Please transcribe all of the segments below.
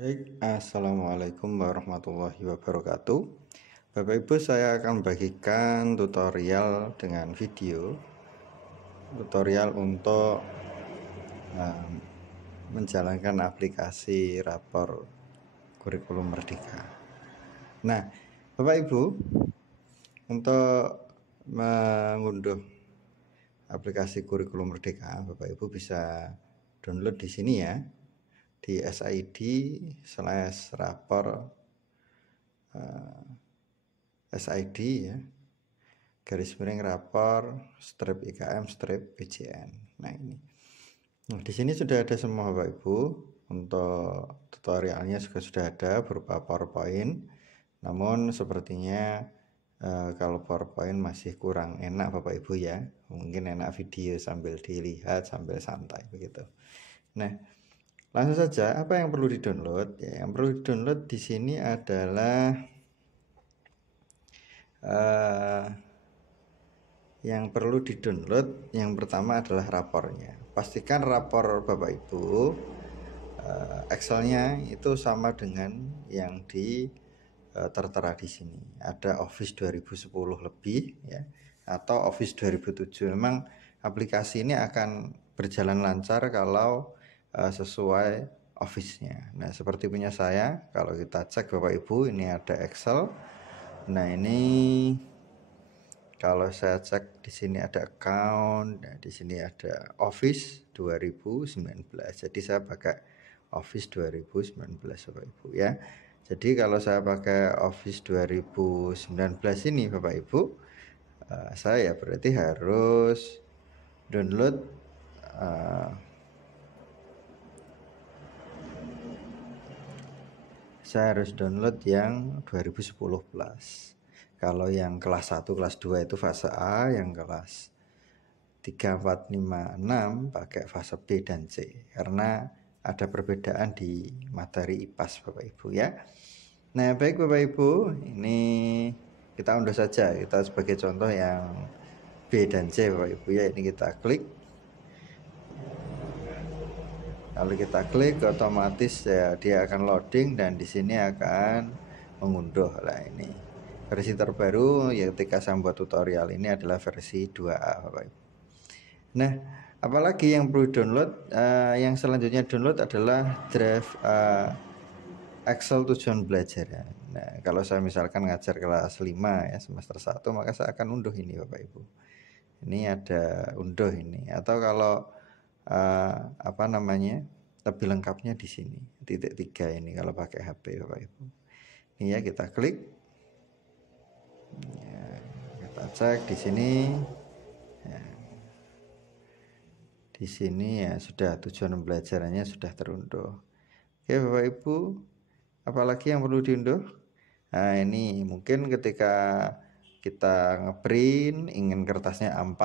Baik, Assalamualaikum warahmatullahi wabarakatuh. Bapak Ibu, saya akan bagikan tutorial dengan video tutorial untuk menjalankan aplikasi rapor kurikulum merdeka. Nah, Bapak Ibu, untuk mengunduh aplikasi kurikulum merdeka, Bapak Ibu bisa download di sini ya, di SID/rapor SID ya, _rapor/IKM/PJN. Nah ini. Nah, di sini sudah ada semua Bapak Ibu. Untuk tutorialnya juga sudah ada berupa PowerPoint. Namun sepertinya kalau PowerPoint masih kurang enak Bapak Ibu ya. Mungkin enak video sambil dilihat sambil santai begitu. Nah, langsung saja apa yang perlu di-download? Ya, yang perlu di-download di sini adalah yang perlu di-download yang pertama adalah rapornya. Pastikan rapor Bapak Ibu Excelnya itu sama dengan yang tertera di sini. Ada Office 2010 lebih ya, atau Office 2007. Memang aplikasi ini akan berjalan lancar kalau sesuai Office-nya. Nah, seperti punya saya, kalau kita cek Bapak Ibu, ini ada Excel. Nah, ini kalau saya cek di sini ada account, nah di sini ada Office 2019. Jadi saya pakai Office 2019 Bapak Ibu ya. Jadi kalau saya pakai Office 2019 ini Bapak Ibu, saya berarti harus download yang 2010 plus. Kalau yang kelas 1, kelas 2 itu fase A, yang kelas 3, 4, 5, 6 pakai fase B dan C. Karena ada perbedaan di materi IPAS Bapak Ibu ya. Nah, baik Bapak Ibu, ini kita unduh saja. Kita sebagai contoh yang B dan C Bapak Ibu ya. Ini kita klik. Kalau kita klik otomatis ya dia akan loading dan di sini akan mengunduh lah ini. Versi terbaru ya ketika saya membuat tutorial ini adalah versi 2A Bapak Ibu. Nah, apalagi yang perlu download? Yang selanjutnya download adalah drive Excel tujuan belajar ya. Nah, kalau saya misalkan ngajar kelas 5 ya, semester 1, maka saya akan unduh ini Bapak Ibu. Ini ada unduh ini. Atau kalau lebih lengkapnya di sini, titik 3 ini kalau pakai HP Bapak Ibu. Ini ya, kita klik. Ya, kita cek di sini. Ya. Di sini ya sudah tujuan pembelajarannya sudah terunduh. Oke Bapak Ibu, apalagi yang perlu diunduh? Nah, ini mungkin ketika kita ngeprint ingin kertasnya A4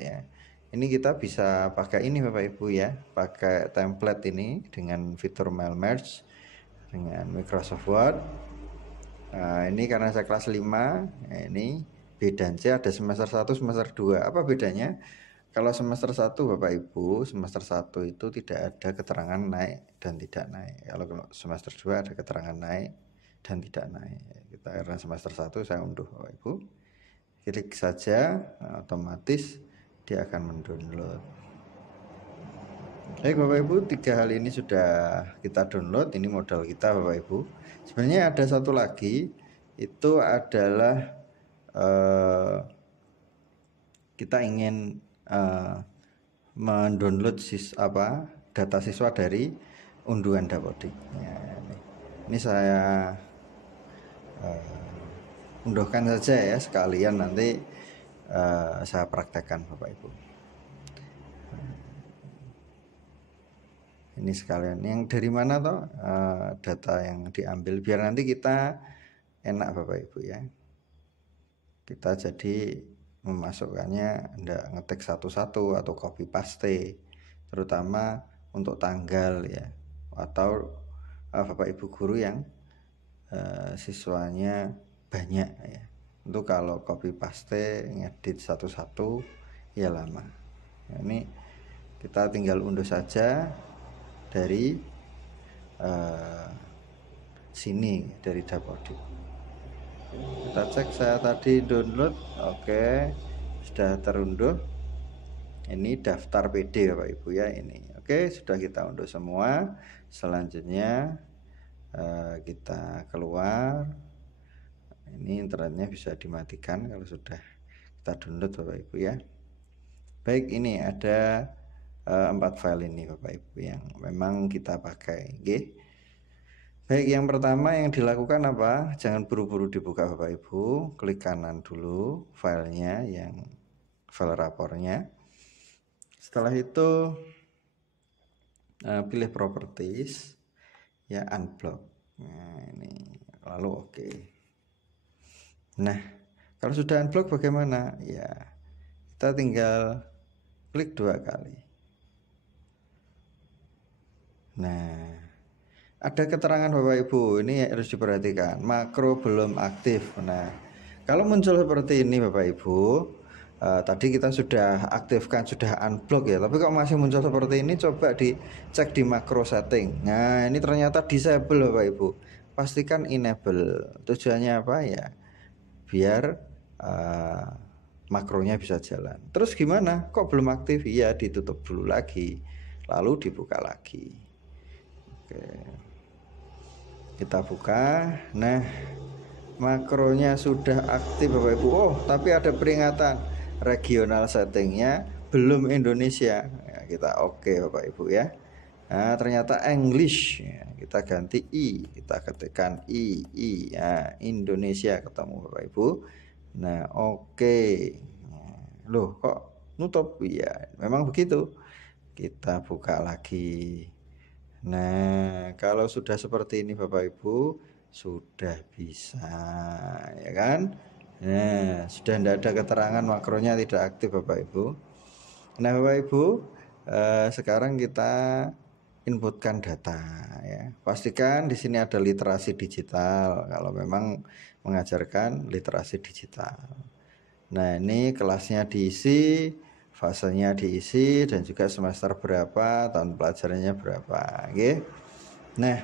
ya. Ini kita bisa pakai ini Bapak Ibu ya, pakai template ini dengan fitur mail merge dengan Microsoft Word. Nah, ini karena saya kelas 5, nah ini B dan C ada semester 1, semester 2. Apa bedanya? Kalau semester 1 Bapak Ibu, semester 1 itu tidak ada keterangan naik dan tidak naik. Kalau semester 2 ada keterangan naik dan tidak naik. Kita karena semester 1 saya unduh Bapak Ibu. Klik saja, nah, otomatis dia akan mendownload. Baik Bapak Ibu, 3 hal ini sudah kita download. Ini modal kita Bapak Ibu. Sebenarnya ada satu lagi, itu adalah kita ingin mendownload data siswa dari unduhan Dapodik. Ya, ini saya unduhkan saja ya, sekalian nanti saya praktekkan Bapak Ibu. Ini sekalian yang dari mana toh data yang diambil, biar nanti kita enak Bapak Ibu ya. Kita jadi memasukkannya enggak ngetik satu-satu atau copy paste, terutama untuk tanggal ya, atau Bapak Ibu guru yang siswanya banyak ya. Untuk kalau copy paste ngedit satu-satu ya lama. Nah, ini kita tinggal unduh saja dari sini dari Dapodik. Kita cek, saya tadi download, oke, sudah terunduh. Ini daftar PD Bapak Ibu ya, ini. Oke, sudah kita unduh semua. Selanjutnya kita keluar. Ini internetnya bisa dimatikan kalau sudah kita download Bapak Ibu ya. Baik, ini ada 4 file ini Bapak Ibu yang memang kita pakai. Oke. Baik, yang pertama yang dilakukan apa? Jangan buru-buru dibuka Bapak Ibu. Klik kanan dulu filenya, yang file rapornya. Setelah itu pilih properties ya, unblock. Nah, ini lalu oke. Nah, kalau sudah unblock bagaimana? Ya, kita tinggal klik 2 kali. Nah, ada keterangan Bapak Ibu, ini harus diperhatikan, makro belum aktif. Nah, kalau muncul seperti ini Bapak Ibu, tadi kita sudah aktifkan, sudah unblock ya, tapi kok masih muncul seperti ini, coba dicek di makro setting. Nah, ini ternyata disable Bapak Ibu. Pastikan enable. Tujuannya apa ya? Biar makronya bisa jalan. Terus gimana? Kok belum aktif? Iya, ditutup dulu lagi, lalu dibuka lagi. Oke. Kita buka. Nah, makronya sudah aktif Bapak Ibu. Oh, tapi ada peringatan, regional settingnya belum Indonesia ya, kita oke Bapak Ibu ya. Nah, ternyata English ya, kita ganti I, kita ketikkan I ya, Indonesia ketemu Bapak Ibu. Nah, oke. Loh, kok nutup? Ya memang begitu. Kita buka lagi. Nah, kalau sudah seperti ini Bapak Ibu, sudah bisa ya kan. Nah, sudah tidak ada keterangan makronya tidak aktif Bapak Ibu. Nah Bapak Ibu, sekarang kita inputkan data ya. Pastikan di sini ada literasi digital kalau memang mengajarkan literasi digital. Nah, ini kelasnya diisi, fasenya diisi, dan juga semester berapa, tahun pelajarannya berapa. Oke. Nah,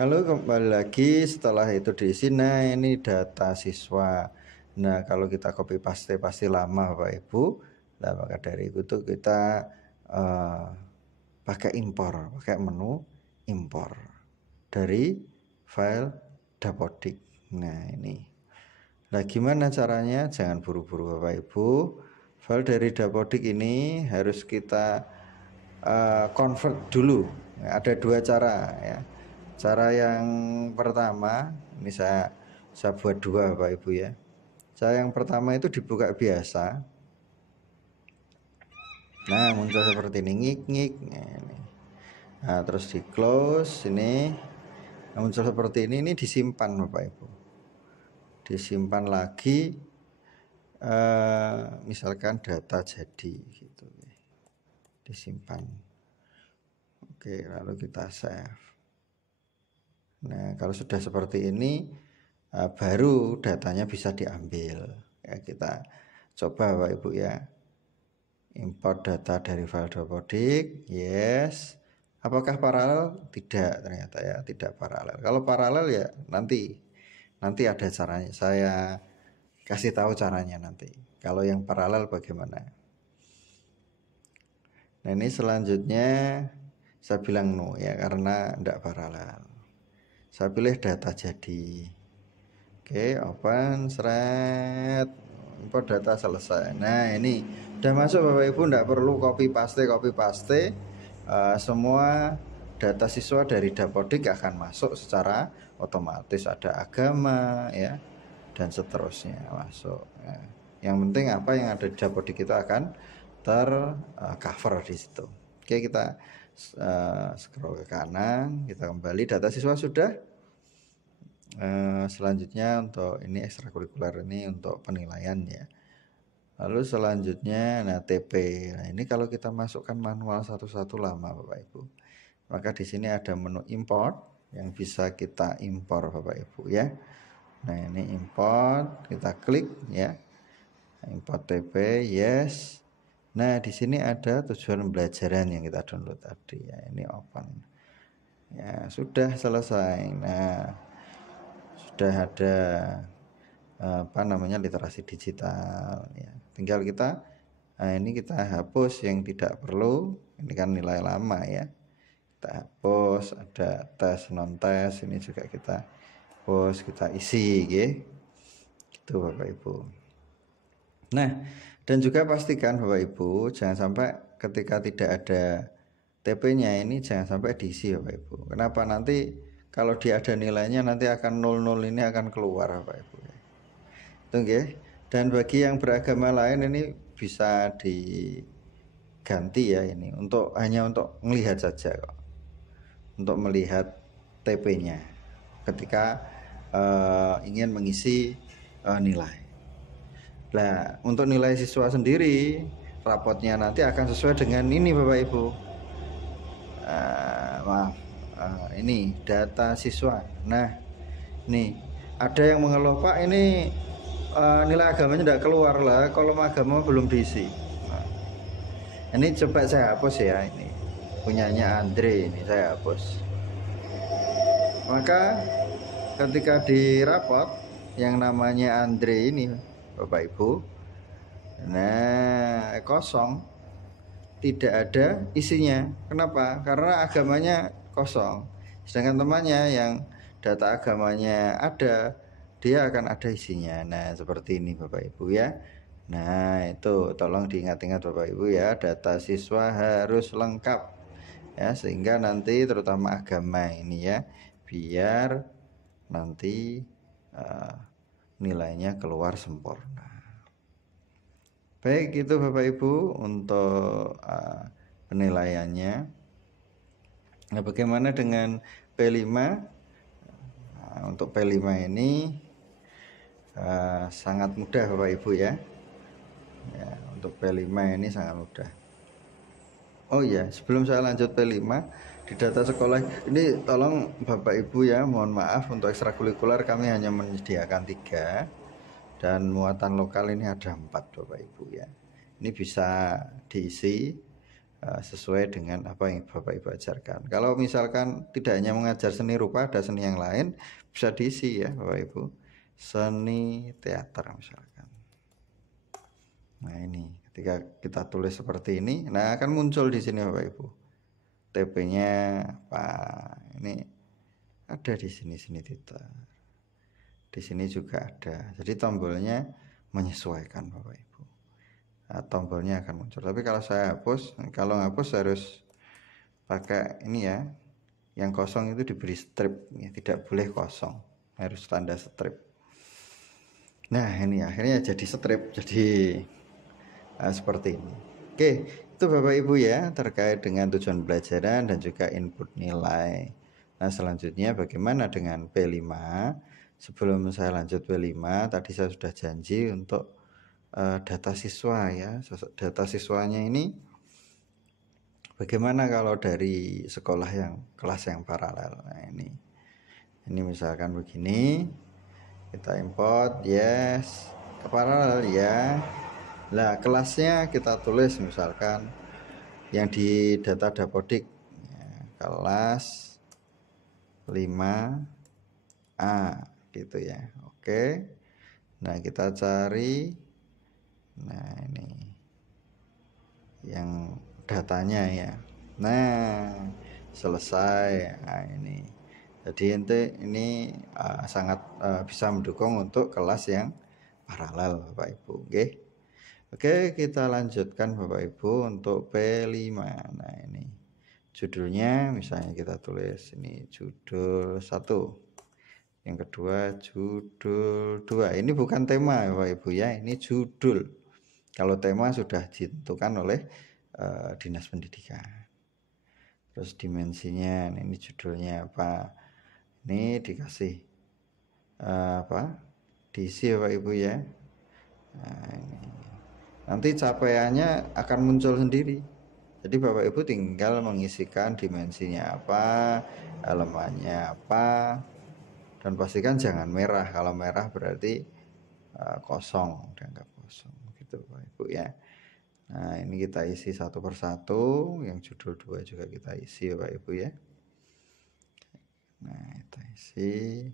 lalu kembali lagi setelah itu diisi. Nah, ini data siswa. Nah, kalau kita copy paste pasti lama Bapak Ibu. Nah, maka dari itu kita pakai impor, pakai menu impor dari file Dapodik. Nah, ini. Nah, gimana caranya? Jangan buru-buru Bapak Ibu. File dari Dapodik ini harus kita convert dulu. Ada 2 cara ya. Cara yang pertama, ini saya buat 2 Bapak Ibu ya. Cara yang pertama itu dibuka biasa. Nah, muncul seperti ini, ngik-ngik. Nah, terus di close ini. Nah, muncul seperti ini disimpan Bapak Ibu. Disimpan lagi, misalkan data jadi gitu, disimpan. Oke, lalu kita save. Nah, kalau sudah seperti ini baru datanya bisa diambil ya. Kita coba Bapak Ibu ya, import data dari file Dapodik. Yes. Apakah paralel? Tidak, ternyata ya tidak paralel. Kalau paralel ya nanti ada caranya, saya kasih tahu caranya nanti. Kalau yang paralel bagaimana? Nah, ini selanjutnya saya bilang no ya, karena tidak paralel. Saya pilih data jadi. Oke, open, seret, import data selesai. Nah, ini udah masuk Bapak Ibu, tidak perlu copy paste. Semua data siswa dari Dapodik akan masuk secara otomatis. Ada agama ya, dan seterusnya masuk ya. Yang penting apa yang ada di Dapodik itu akan tercover di situ. Oke, kita scroll ke kanan, kita kembali, data siswa sudah. Selanjutnya untuk ini ekstrakurikuler, ini untuk penilaian ya. Lalu selanjutnya TP. Nah, ini kalau kita masukkan manual satu-satu lama Bapak Ibu. Maka di sini ada menu import yang bisa kita impor Bapak Ibu ya. Nah, ini import, kita klik ya. Import TP, yes. Nah, di sini ada tujuan pembelajaran yang kita download tadi ya. Ini open. Ya, sudah selesai. Nah, sudah ada apa namanya literasi digital ya. Tinggal kita ini kita hapus yang tidak perlu. Ini kan nilai lama ya. Kita hapus, ada tes non tes ini juga kita hapus, kita isi gitu Bapak Ibu. Nah, dan juga pastikan Bapak Ibu jangan sampai ketika tidak ada TP-nya ini jangan sampai diisi Bapak Ibu. Kenapa? Nanti kalau dia ada nilainya nanti akan 00 ini akan keluar Bapak Ibu. Itu nggih. Dan bagi yang beragama lain ini bisa diganti ya ini untuk hanya untuk melihat saja kok. Untuk melihat TP-nya ketika ingin mengisi nilai. Nah, untuk nilai siswa sendiri, rapotnya nanti akan sesuai dengan ini Bapak Ibu. Ini data siswa. Nah, nih ada yang mengeluh Pak ini nilai agamanya tidak keluar lah, kolom agama belum diisi. Nah, ini coba saya hapus ya ini punyanya Andre ini saya hapus. Maka ketika di rapot yang namanya Andre ini Bapak Ibu, nah kosong, tidak ada isinya. Kenapa? Karena agamanya kosong. Sedangkan temannya yang data agamanya ada, dia akan ada isinya. Nah seperti ini Bapak Ibu ya. Nah itu tolong diingat-ingat Bapak Ibu ya, data siswa harus lengkap ya, sehingga nanti terutama agama ini ya, biar nanti nilainya keluar sempurna. Baik, itu Bapak Ibu untuk penilaiannya. Nah, bagaimana dengan P5? Nah, untuk P5 ini sangat mudah Bapak Ibu ya. Ya, untuk P5 ini sangat mudah. Oh iya, sebelum saya lanjut P5, di data sekolah ini tolong Bapak Ibu ya, mohon maaf untuk ekstrakurikuler kami hanya menyediakan 3 dan muatan lokal ini ada 4 Bapak Ibu ya. Ini bisa diisi sesuai dengan apa yang Bapak Ibu ajarkan. Kalau misalkan tidak hanya mengajar seni rupa, ada seni yang lain bisa diisi ya Bapak Ibu. Seni teater misalkan. Nah ini ketika kita tulis seperti ini, nah akan muncul di sini Bapak Ibu. TP-nya apa? Ini ada di sini titik. Di sini juga ada. Jadi tombolnya menyesuaikan Bapak Ibu. Nah, tombolnya akan muncul. Tapi kalau saya hapus, kalau ngapus harus pakai ini ya. Yang kosong itu diberi strip, ya, tidak boleh kosong. Harus tanda strip. Nah, ini akhirnya jadi strip, jadi seperti ini. Oke, itu Bapak Ibu ya terkait dengan tujuan pelajaran dan juga input nilai. Nah, selanjutnya bagaimana dengan P5? Sebelum saya lanjut P5, tadi saya sudah janji untuk data siswa ya. Data siswanya ini bagaimana kalau dari sekolah yang kelas yang paralel. Nah, ini misalkan begini. Kita import yes, ke paralel ya. Nah, kelasnya kita tulis misalkan yang di data dapodik ya, kelas 5A gitu ya. Oke. Nah, kita cari nah ini yang datanya ya. Nah, selesai. Nah, ini. Jadi ini sangat bisa mendukung untuk kelas yang paralel Bapak Ibu. Oke, kita lanjutkan Bapak Ibu untuk P5. Nah, ini judulnya misalnya kita tulis ini judul 1. Yang kedua judul 2. Ini bukan tema Bapak Ibu ya, ini judul. Kalau tema sudah ditentukan oleh Dinas Pendidikan. Terus dimensinya, nah ini judulnya apa? Ini dikasih apa? Diisi Bapak Ibu ya. Nah, ini. Nanti capaiannya akan muncul sendiri. Jadi Bapak Ibu tinggal mengisikan dimensinya apa, elemennya apa, dan pastikan jangan merah. Kalau merah berarti kosong, dianggap kosong gitu Bapak Ibu ya. Nah ini kita isi satu persatu, yang judul 2 juga kita isi Bapak Ibu ya. Nah, kita isi.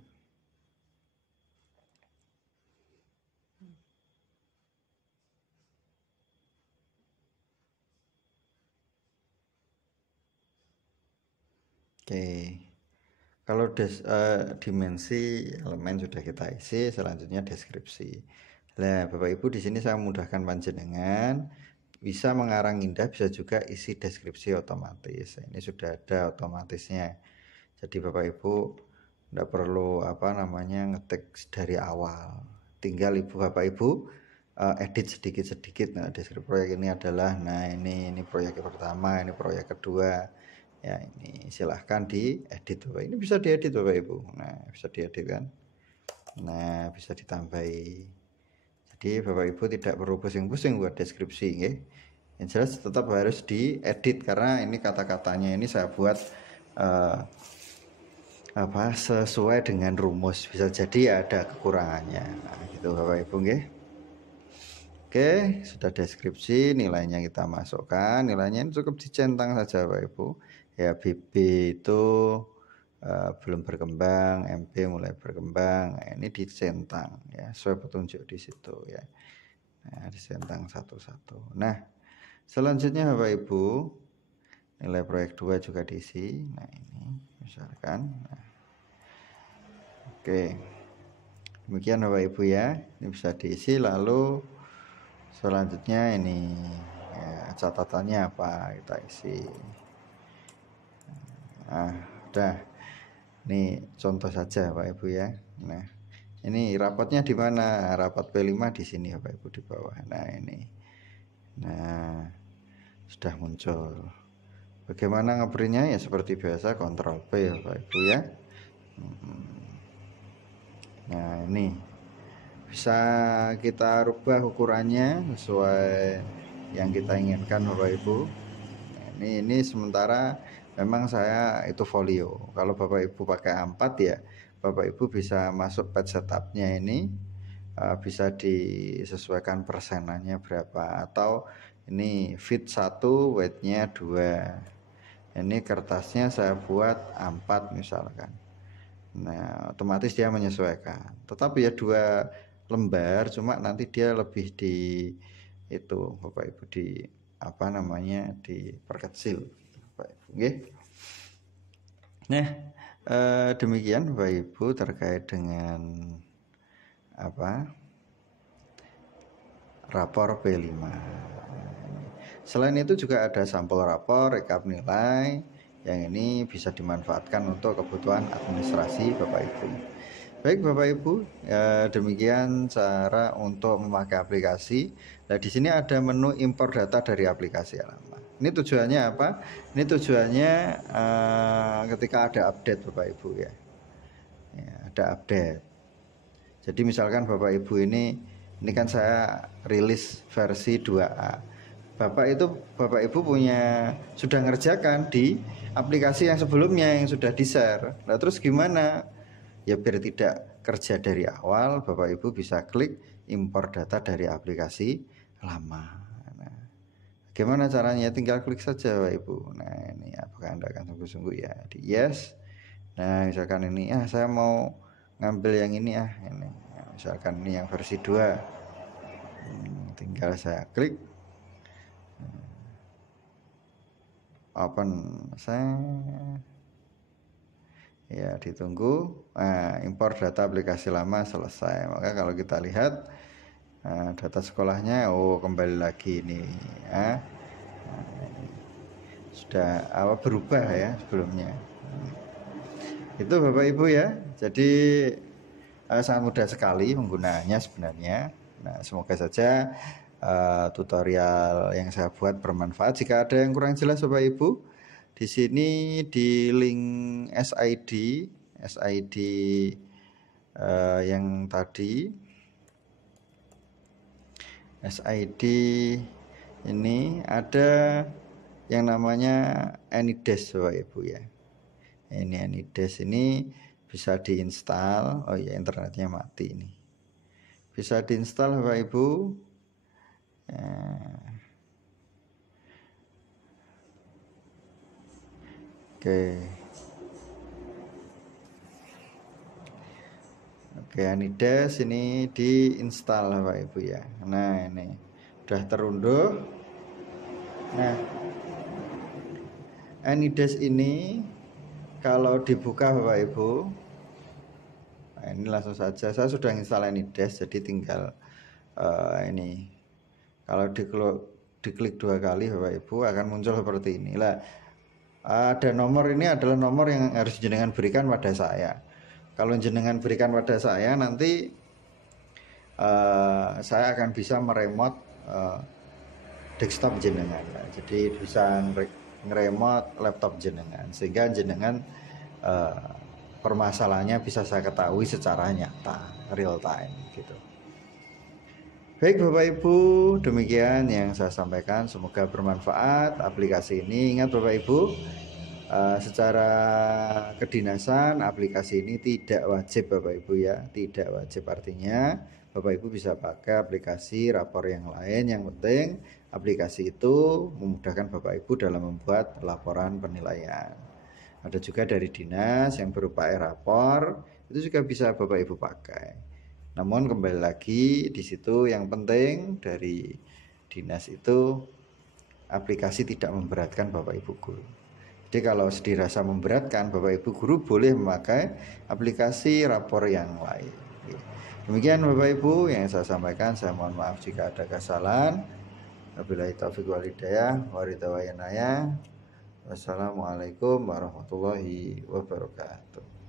Oke. Kalau dimensi elemen sudah kita isi, selanjutnya deskripsi. Nah, Bapak Ibu di sini saya memudahkan panjenengan bisa mengarang indah, bisa juga isi deskripsi otomatis. Ini sudah ada otomatisnya. Jadi Bapak Ibu tidak perlu ngetik dari awal. Tinggal Bapak Ibu edit sedikit-sedikit. Nah, deskripsi proyek ini adalah, nah ini proyek pertama, ini proyek kedua. Ya, ini silahkan diedit Bapak. Ini bisa diedit Bapak Ibu. Nah, bisa diedit kan. Nah, bisa ditambahi. Jadi Bapak Ibu tidak perlu pusing-pusing buat deskripsi, nggih. Yang jelas tetap harus diedit karena ini kata-katanya ini saya buat sesuai dengan rumus. Bisa jadi ya ada kekurangannya. Nah, gitu Bapak Ibu, nggih. Oke, sudah deskripsi, nilainya kita masukkan. Nilainya ini cukup dicentang saja Bapak Ibu. Ya, BB itu belum berkembang, MP mulai berkembang. Nah, ini dicentang ya, sesuai petunjuk di situ ya. Nah, dicentang satu-satu. Nah, selanjutnya Bapak Ibu, nilai proyek 2 juga diisi. Nah, ini misalkan. Nah, oke. Demikian Bapak Ibu ya. Ini bisa diisi, lalu selanjutnya ini ya, catatannya apa kita isi. Nah, udah. Ini contoh saja Pak Ibu ya. Nah, ini rapatnya di mana? Rapat P5 di sini Bapak Ibu di bawah. Nah, ini. Nah, sudah muncul. Bagaimana ngeprintnya? Ya seperti biasa, Ctrl P ya Bapak Ibu ya. Nah, ini bisa kita rubah ukurannya sesuai yang kita inginkan Bapak Ibu. Nah, ini sementara memang saya itu folio. Kalau Bapak Ibu pakai A4 ya, Bapak Ibu bisa masuk page setupnya ini, bisa disesuaikan persenannya berapa, atau ini fit 1 weightnya 2. Ini kertasnya saya buat A4 misalkan. Nah, otomatis dia menyesuaikan. Tetapi ya 2 lembar, cuma nanti dia lebih di itu Bapak Ibu diperkecil Bapak Ibu. Oke. Nah, demikian Bapak Ibu terkait dengan rapor P5. Selain itu juga ada sampel rapor rekap nilai yang ini bisa dimanfaatkan untuk kebutuhan administrasi Bapak Ibu. Baik Bapak Ibu, demikian cara untuk memakai aplikasi. Nah, di sini ada menu impor data dari aplikasi Alamat. Ini tujuannya apa? Ini tujuannya ketika ada update Bapak Ibu ya. Ada update. Jadi misalkan Bapak Ibu ini kan saya rilis versi 2A. Bapak Ibu sudah ngerjakan di aplikasi yang sebelumnya yang sudah di-share. Nah, terus gimana? Ya biar tidak kerja dari awal, Bapak Ibu bisa klik impor data dari aplikasi lama. Nah, bagaimana caranya? Tinggal klik saja Bapak Ibu. Nah, ini apakah Anda akan sungguh-sungguh ya di yes. Nah, misalkan ini saya mau ngambil yang ini ini. Nah, misalkan ini yang versi 2. Tinggal saya klik open. Saya ya ditunggu. Nah, impor data aplikasi lama selesai. Maka kalau kita lihat data sekolahnya, kembali lagi ini ya. Sudah berubah ya sebelumnya. Itu Bapak Ibu ya. Jadi sangat mudah sekali penggunaannya sebenarnya. Nah, semoga saja tutorial yang saya buat bermanfaat. Jika ada yang kurang jelas Bapak Ibu, di sini di link SID yang tadi SID ini ada yang namanya AnyDesk Bapak Ibu ya. Ini AnyDesk ini bisa diinstal. Oh ya, internetnya mati ini. Bisa diinstal Bapak Ibu. Oke. Oke, Anides ini diinstal Bapak Ibu ya. Nah, ini udah terunduh. Nah, Anides ini kalau dibuka Bapak Ibu, nah ini langsung saja saya sudah install Anides, jadi tinggal ini kalau diklik 2 kali Bapak Ibu akan muncul seperti ini lah. Ada nomor, ini adalah nomor yang harus jenengan berikan pada saya. Kalau jenengan berikan pada saya, nanti saya akan bisa meremot desktop jenengan. Jadi bisa ngeremot laptop jenengan, sehingga jenengan permasalahannya bisa saya ketahui secara nyata, real time gitu. Baik Bapak Ibu, demikian yang saya sampaikan, semoga bermanfaat aplikasi ini. Ingat Bapak Ibu, secara kedinasan aplikasi ini tidak wajib Bapak Ibu ya, tidak wajib, artinya Bapak Ibu bisa pakai aplikasi rapor yang lain. Yang penting aplikasi itu memudahkan Bapak Ibu dalam membuat laporan penilaian. Ada juga dari dinas yang berupa e-rapor, itu juga bisa Bapak Ibu pakai. Namun kembali lagi di situ yang penting dari dinas itu aplikasi tidak memberatkan Bapak Ibu guru. Jadi kalau dirasa memberatkan, Bapak Ibu guru boleh memakai aplikasi rapor yang lain. Demikian Bapak Ibu yang saya sampaikan. Saya mohon maaf jika ada kesalahan. Wabillahi taufiq wal hidayah. Wassalamualaikum warahmatullahi wabarakatuh.